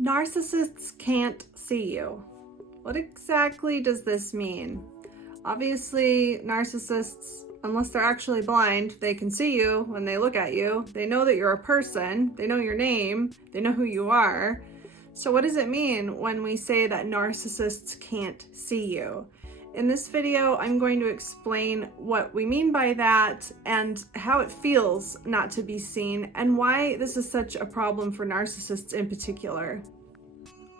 Narcissists can't see you. What exactly does this mean? Obviously, narcissists, unless they're actually blind, they can see you when they look at you. They know that you're a person. They know your name. They know who you are. So what does it mean when we say that narcissists can't see you? In this video, I'm going to explain what we mean by that and how it feels not to be seen and why this is such a problem for narcissists in particular.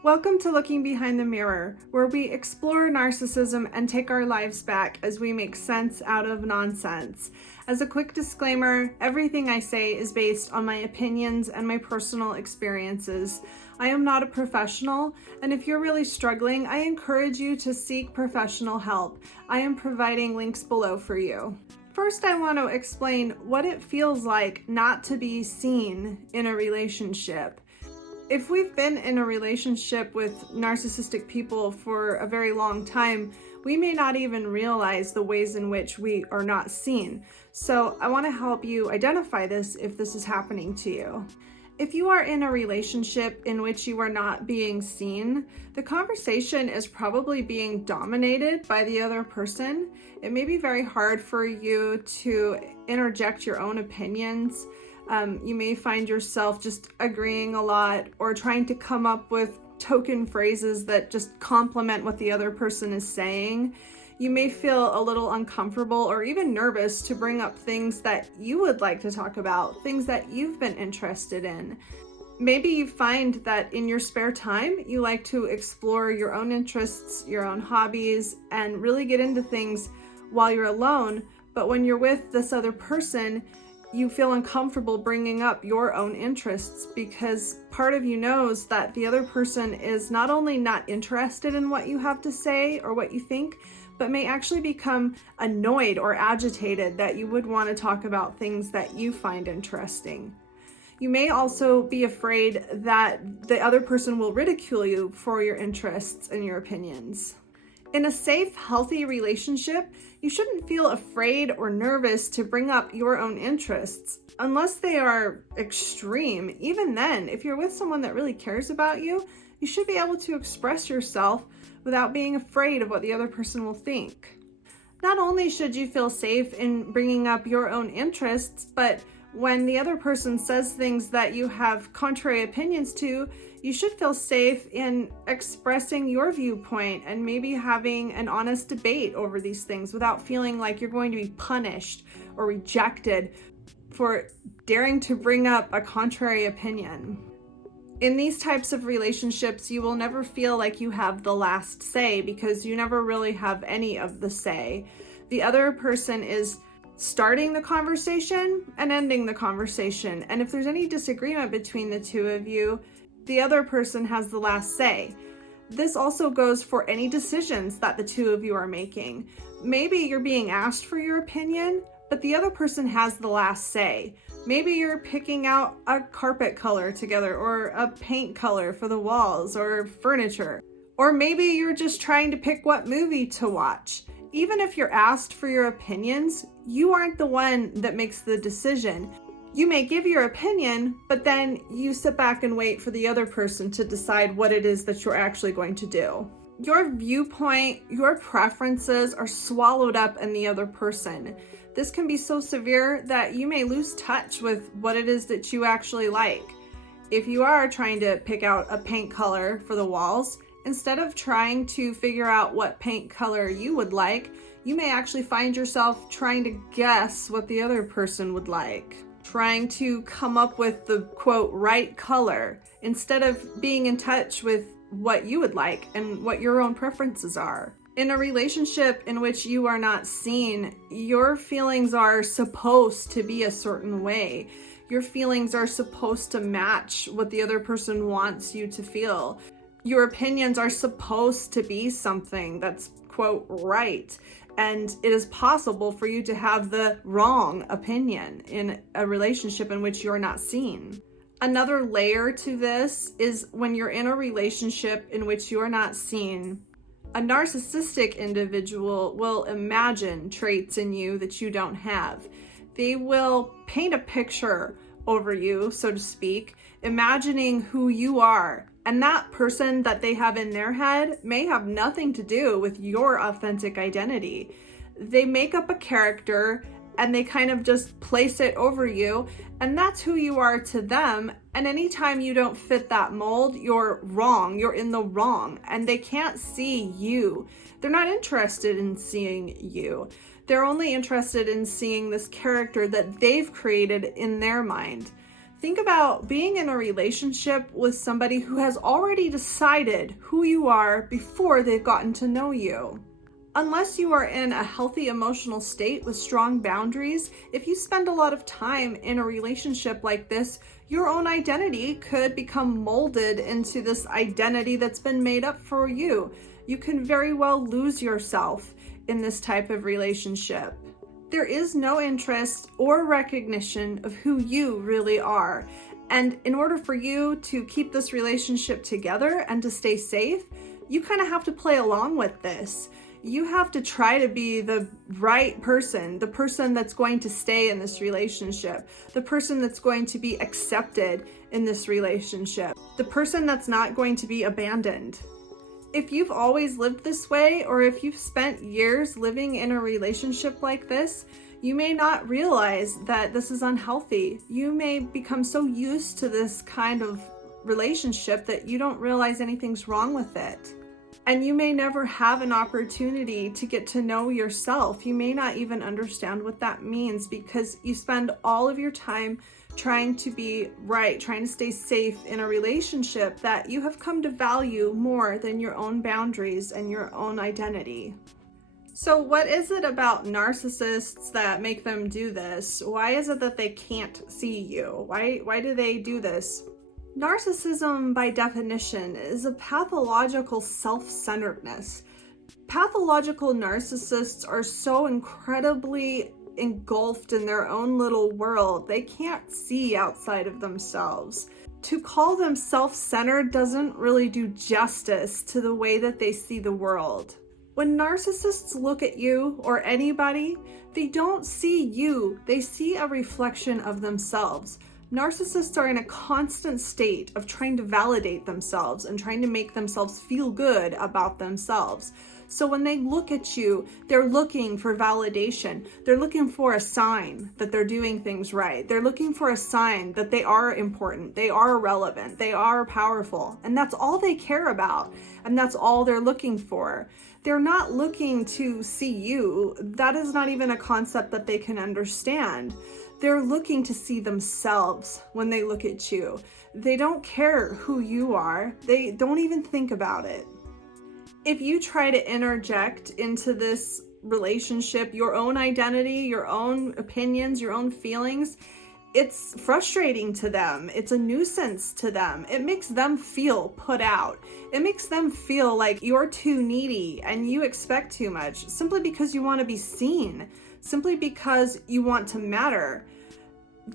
Welcome to Looking Behind the Mirror, where we explore narcissism and take our lives back as we make sense out of nonsense. As a quick disclaimer, everything I say is based on my opinions and my personal experiences. I am not a professional, and if you're really struggling, I encourage you to seek professional help. I am providing links below for you. First, I want to explain what it feels like not to be seen in a relationship. If we've been in a relationship with narcissistic people for a very long time, we may not even realize the ways in which we are not seen. So I want to help you identify this if this is happening to you. If you are in a relationship in which you are not being seen, the conversation is probably being dominated by the other person. It may be very hard for you to interject your own opinions. You may find yourself just agreeing a lot or trying to come up with token phrases that just complement what the other person is saying. You may feel a little uncomfortable or even nervous to bring up things that you would like to talk about, things that you've been interested in. Maybe you find that in your spare time, you like to explore your own interests, your own hobbies, and really get into things while you're alone. But when you're with this other person, you feel uncomfortable bringing up your own interests because part of you knows that the other person is not only not interested in what you have to say or what you think, but may actually become annoyed or agitated that you would want to talk about things that you find interesting. You may also be afraid that the other person will ridicule you for your interests and your opinions. In a safe, healthy relationship, you shouldn't feel afraid or nervous to bring up your own interests, unless they are extreme. Even then, if you're with someone that really cares about you, you should be able to express yourself without being afraid of what the other person will think. Not only should you feel safe in bringing up your own interests, but when the other person says things that you have contrary opinions to, you should feel safe in expressing your viewpoint and maybe having an honest debate over these things without feeling like you're going to be punished or rejected for daring to bring up a contrary opinion. In these types of relationships, you will never feel like you have the last say because you never really have any of the say. The other person is starting the conversation and ending the conversation. And if there's any disagreement between the two of you, the other person has the last say. This also goes for any decisions that the two of you are making. Maybe you're being asked for your opinion, but the other person has the last say. Maybe you're picking out a carpet color together or a paint color for the walls or furniture. Or maybe you're just trying to pick what movie to watch. Even if you're asked for your opinions, you aren't the one that makes the decision. You may give your opinion, but then you sit back and wait for the other person to decide what it is that you're actually going to do. Your viewpoint, your preferences are swallowed up in the other person. This can be so severe that you may lose touch with what it is that you actually like. If you are trying to pick out a paint color for the walls, instead of trying to figure out what paint color you would like, you may actually find yourself trying to guess what the other person would like, trying to come up with the quote right color instead of being in touch with what you would like and what your own preferences are. In a relationship in which you are not seen, your feelings are supposed to be a certain way. Your feelings are supposed to match what the other person wants you to feel. Your opinions are supposed to be something that's, quote, right. And it is possible for you to have the wrong opinion in a relationship in which you're not seen. Another layer to this is when you're in a relationship in which you are not seen, a narcissistic individual will imagine traits in you that you don't have. They will paint a picture over you, so to speak, imagining who you are And that person that they have in their head may have nothing to do with your authentic identity. They make up a character and they kind of just place it over you, and that's who you are to them. And anytime you don't fit that mold, you're wrong. You're in the wrong, and they can't see you. They're not interested in seeing you. They're only interested in seeing this character that they've created in their mind. Think about being in a relationship with somebody who has already decided who you are before they've gotten to know you. Unless you are in a healthy emotional state with strong boundaries, if you spend a lot of time in a relationship like this, your own identity could become molded into this identity that's been made up for you. You can very well lose yourself in this type of relationship. There is no interest or recognition of who you really are. And in order for you to keep this relationship together and to stay safe, you kind of have to play along with this. You have to try to be the right person, the person that's going to stay in this relationship, the person that's going to be accepted in this relationship, the person that's not going to be abandoned. If you've always lived this way, or if you've spent years living in a relationship like this, you may not realize that this is unhealthy. You may become so used to this kind of relationship that you don't realize anything's wrong with it. And you may never have an opportunity to get to know yourself. You may not even understand what that means because you spend all of your time trying to be right, trying to stay safe in a relationship that you have come to value more than your own boundaries and your own identity. So what is it about narcissists that make them do this? Why is it that they can't see you? Why do they do this? Narcissism, by definition, is a pathological self-centeredness. Pathological narcissists are so incredibly engulfed in their own little world, they can't see outside of themselves. To call them self-centered doesn't really do justice to the way that they see the world. When narcissists look at you or anybody, they don't see you, they see a reflection of themselves. Narcissists are in a constant state of trying to validate themselves and trying to make themselves feel good about themselves. So when they look at you, they're looking for validation. They're looking for a sign that they're doing things right. They're looking for a sign that they are important, they are relevant, they are powerful. And that's all they care about. And that's all they're looking for. They're not looking to see you. That is not even a concept that they can understand. They're looking to see themselves when they look at you. They don't care who you are. They don't even think about it. If you try to interject into this relationship your own identity, your own opinions, your own feelings, it's frustrating to them. It's a nuisance to them. It makes them feel put out. It makes them feel like you're too needy and you expect too much simply because you want to be seen, simply because you want to matter.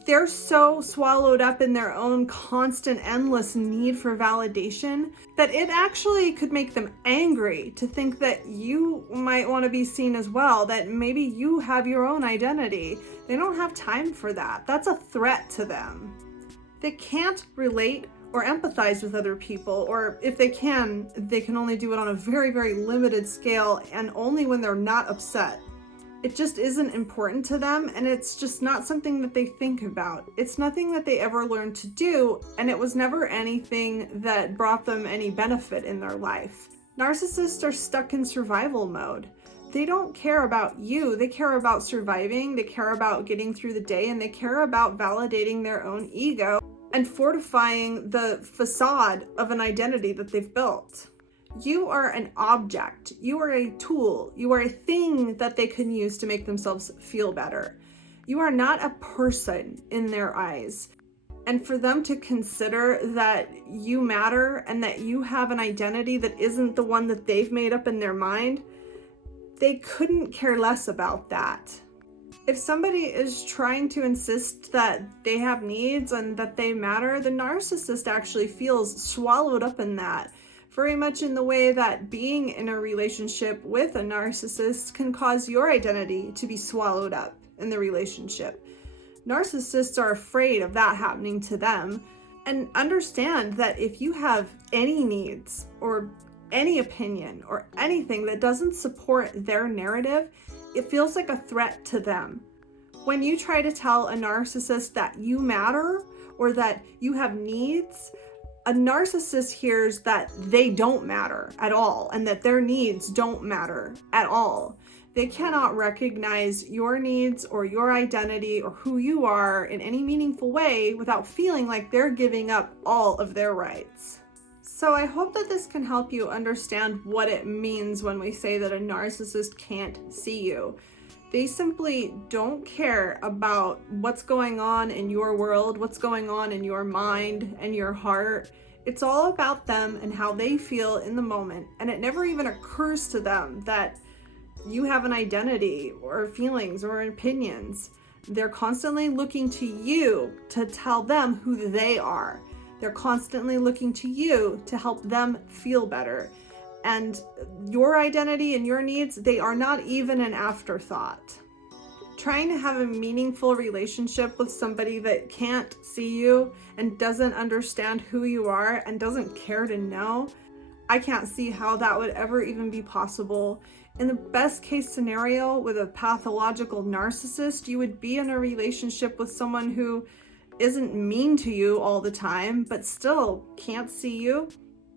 They're so swallowed up in their own constant, endless need for validation that it actually could make them angry to think that you might want to be seen as well, that maybe you have your own identity. They don't have time for that. That's a threat to them. They can't relate or empathize with other people, or if they can only do it on a very, very limited scale and only when they're not upset. It just isn't important to them, and it's just not something that they think about. It's nothing that they ever learned to do, and it was never anything that brought them any benefit in their life. Narcissists are stuck in survival mode. They don't care about you. They care about surviving, they care about getting through the day, and they care about validating their own ego and fortifying the facade of an identity that they've built. You are an object, you are a tool, you are a thing that they can use to make themselves feel better. You are not a person in their eyes. And for them to consider that you matter and that you have an identity that isn't the one that they've made up in their mind, they couldn't care less about that. If somebody is trying to insist that they have needs and that they matter, the narcissist actually feels swallowed up in that. Very much in the way that being in a relationship with a narcissist can cause your identity to be swallowed up in the relationship. Narcissists are afraid of that happening to them. And understand that if you have any needs or any opinion or anything that doesn't support their narrative, it feels like a threat to them. When you try to tell a narcissist that you matter or that you have needs, a narcissist hears that they don't matter at all and that their needs don't matter at all. They cannot recognize your needs or your identity or who you are in any meaningful way without feeling like they're giving up all of their rights. So I hope that this can help you understand what it means when we say that a narcissist can't see you. They simply don't care about what's going on in your world, what's going on in your mind and your heart. It's all about them and how they feel in the moment. And it never even occurs to them that you have an identity or feelings or opinions. They're constantly looking to you to tell them who they are. They're constantly looking to you to help them feel better. And your identity and your needs, they are not even an afterthought. Trying to have a meaningful relationship with somebody that can't see you and doesn't understand who you are and doesn't care to know, I can't see how that would ever even be possible. In the best case scenario, with a pathological narcissist, you would be in a relationship with someone who isn't mean to you all the time, but still can't see you,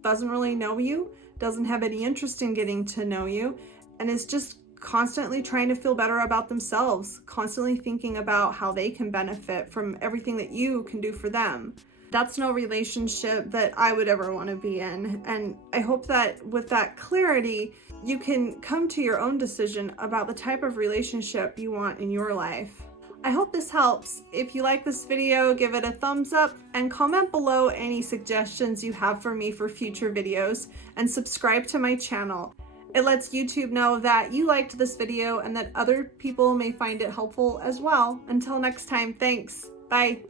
doesn't really know you, doesn't have any interest in getting to know you, and is just constantly trying to feel better about themselves, constantly thinking about how they can benefit from everything that you can do for them. That's no relationship that I would ever want to be in. And I hope that with that clarity, you can come to your own decision about the type of relationship you want in your life. I hope this helps. If you like this video, give it a thumbs up and comment below any suggestions you have for me for future videos, and subscribe to my channel. It lets YouTube know that you liked this video and that other people may find it helpful as well. Until next time, thanks. Bye.